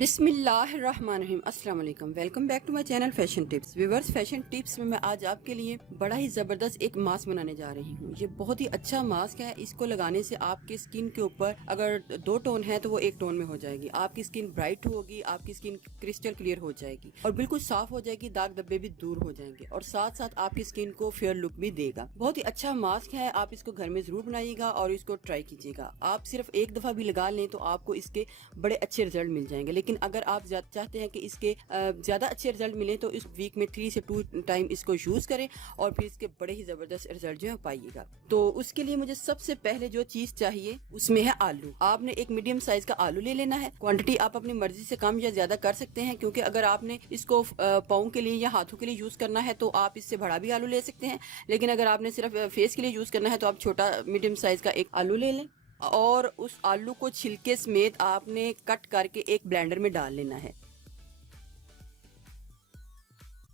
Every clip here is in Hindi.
बिस्मिल्लाहिर्रहमानिर्रहीम। अस्सलाम वालेकुम। Welcome back to my channel fashion tips. Viewers, fashion tips में मैं आज आपके लिए बड़ा ही ज़बरदस्त एक मास्क बनाने जा रही हूँ। ये बहुत ही अच्छा मास्क है। इसको लगाने से आपके स्किन के ऊपर अगर 2 टोन है तो वो 1 टोन में हो जाएगी। आपकी स्किन ब्राइट होगी, आपकी स्किन क्रिस्टल क्लियर हो जाएगी और बिल्कुल साफ हो जाएगी। दाग धब्बे भी दूर हो जाएंगे और साथ साथ आपकी स्किन को फेयर लुक भी देगा। बहुत ही अच्छा मास्क है। आप इसको घर में जरूर बनाइएगा और इसको ट्राई कीजिएगा। आप सिर्फ एक दफा भी लगा लें तो आपको इसके बड़े अच्छे रिजल्ट मिल जाएंगे। लेकिन अगर आप चाहते हैं कि इसके ज्यादा अच्छे रिजल्ट मिले तो इस वीक में 3 से 2 टाइम इसको यूज करें और फिर इसके बड़े ही जबरदस्त रिजल्ट जो है पाइएगा। तो उसके लिए मुझे सबसे पहले जो चीज चाहिए उसमें है आलू। आपने एक मीडियम साइज का आलू ले लेना है। क्वांटिटी आप अपनी मर्जी से कम या ज्यादा कर सकते हैं, क्योंकि अगर आपने इसको पाँव के लिए या हाथों के लिए यूज करना है तो आप इससे बड़ा भी आलू ले सकते हैं। लेकिन अगर आपने सिर्फ फेस के लिए यूज करना है तो आप छोटा मीडियम साइज का एक आलू ले लें और उस आलू को छिलके समेत आपने कट करके एक ब्लेंडर में डाल लेना है।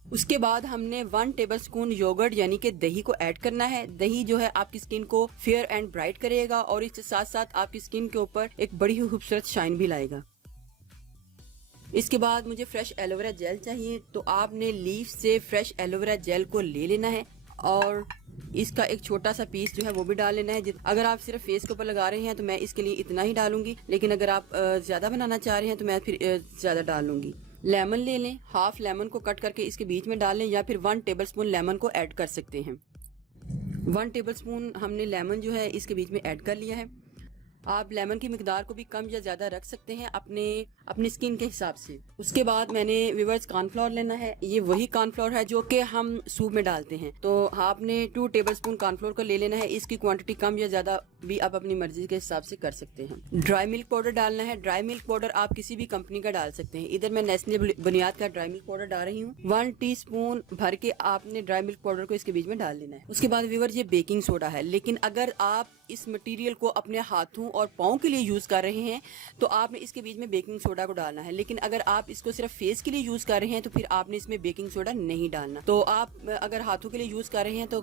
उसके बाद हमने 1 टेबलस्पून योगर्ट यानी कि दही को ऐड करना है। दही जो है आपकी स्किन को फेयर एंड ब्राइट करेगा और इसके साथ साथ आपकी स्किन के ऊपर एक बड़ी ही खूबसूरत शाइन भी लाएगा। इसके बाद मुझे फ्रेश एलोवेरा जेल चाहिए, तो आपने लीफ से फ्रेश एलोवेरा जेल को ले लेना है और इसका एक छोटा सा पीस जो है वो भी डाल लेना है। अगर आप सिर्फ फेस के ऊपर लगा रहे हैं तो मैं इसके लिए इतना ही डालूंगी, लेकिन अगर आप ज्यादा बनाना चाह रहे हैं तो मैं फिर ज्यादा डालूंगी। लेमन ले लें, हाफ लेमन को कट करके इसके बीच में डाल लें या फिर 1 टेबलस्पून लेमन को ऐड कर सकते हैं। 1 टेबलस्पून हमने लेमन जो है इसके बीच में ऐड कर लिया है। आप लेमन की मिकदार को भी कम या ज्यादा रख सकते हैं अपनी स्किन के हिसाब से। उसके बाद मैंने व्यूअर्स कॉर्नफ्लोर लेना है। ये वही कॉर्नफ्लोर है जो कि हम सूप में डालते हैं। तो आपने 2 टेबलस्पून कॉर्नफ्लोर को ले लेना है। इसकी क्वांटिटी कम या ज्यादा भी आप अपनी मर्जी के हिसाब से कर सकते हैं। ड्राई मिल्क पाउडर डालना है। ड्राई मिल्क पाउडर आप किसी भी कंपनी का डाल सकते हैं। इधर मैं नेस्ले बुनियाद का ड्राई मिल्क पाउडर डाल रही हूँ। 1 टीस्पून भर के आपने ड्राई मिल्क पाउडर को इसके बीच में डाल लेना है। उसके बाद व्यूअर्स, ये बेकिंग सोडा है, लेकिन अगर आप इस मटेरियल को अपने हाथों और पाँव के लिए यूज कर रहे हैं तो आपने इसके बीच में बेकिंग सोडा को डालना है। लेकिन अगर आप इसको सिर्फ फेस के लिए यूज कर रहे हैं तो फिर आपने इसमें बेकिंग सोडा नहीं डालना। तो आप अगर हाथों के लिए यूज कर रहे हैं तो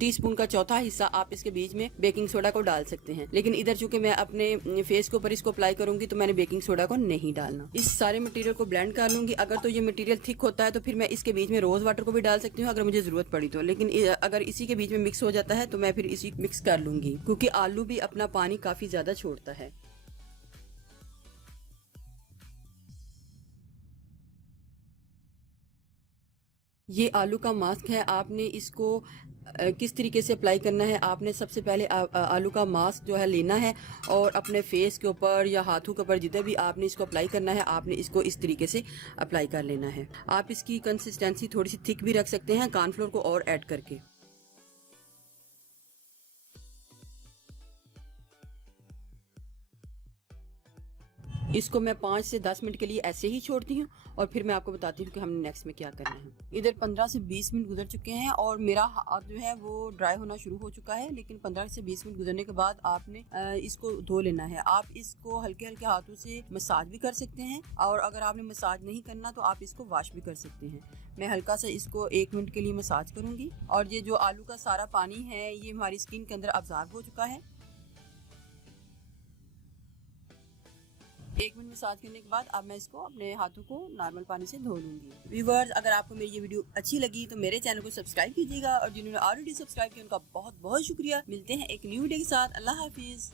टीस्पून का चौथा हिस्सा आप इसके बीच में बेकिंग सोडा को डाल सकते हैं। लेकिन इधर चूंकि मैं अपने फेस के ऊपर इसको अप्लाई करूंगी तो मैंने बेकिंग सोडा को नहीं डालना। इस सारे मटेरियल को ब्लेंड कर लूंगी। अगर तो ये मटेरियल थिक होता है तो फिर मैं इसके बीच में रोज वाटर को भी डाल सकती हूँ अगर मुझे जरूरत पड़ी तो। लेकिन अगर इसी के बीच में मिक्स हो जाता है तो मैं फिर इसी मिक्स कर लूंगी, क्योंकि आलू भी अपना पानी काफी ज्यादा छोड़ता है। ये आलू का मास्क है। आपने इसको किस तरीके से अप्लाई करना है, आपने सबसे पहले आलू का मास्क जो है लेना है और अपने फेस के ऊपर या हाथों के ऊपर जिधर भी आपने इसको अप्लाई करना है आपने इसको इस तरीके से अप्लाई कर लेना है। आप इसकी कंसिस्टेंसी थोड़ी सी थिक भी रख सकते हैं कॉर्नफ्लोर को और ऐड करके। इसको मैं 5 से 10 मिनट के लिए ऐसे ही छोड़ती हूँ और फिर मैं आपको बताती हूँ कि हमने नेक्स्ट में क्या करना है। इधर 15 से 20 मिनट गुजर चुके हैं और मेरा हाथ जो है वो ड्राई होना शुरू हो चुका है। लेकिन 15 से 20 मिनट गुजरने के बाद आपने इसको धो लेना है। आप इसको हल्के हल्के हाथों से मसाज भी कर सकते हैं और अगर आपने मसाज नहीं करना तो आप इसको वॉश भी कर सकते हैं। मैं हल्का सा इसको 1 मिनट के लिए मसाज करूंगी और ये जो आलू का सारा पानी है ये हमारी स्किन के अंदर अब्जॉर्ब हो चुका है। 1 मिनट मसाज करने के बाद अब मैं इसको अपने हाथों को नॉर्मल पानी से धो लूंगी। व्यूअर्स, अगर आपको मेरी ये वीडियो अच्छी लगी तो मेरे चैनल को सब्सक्राइब कीजिएगा और जिन्होंने ऑलरेडी सब्सक्राइब किया उनका बहुत बहुत शुक्रिया। मिलते हैं एक न्यू वीडियो के साथ। अल्लाह हाफिज।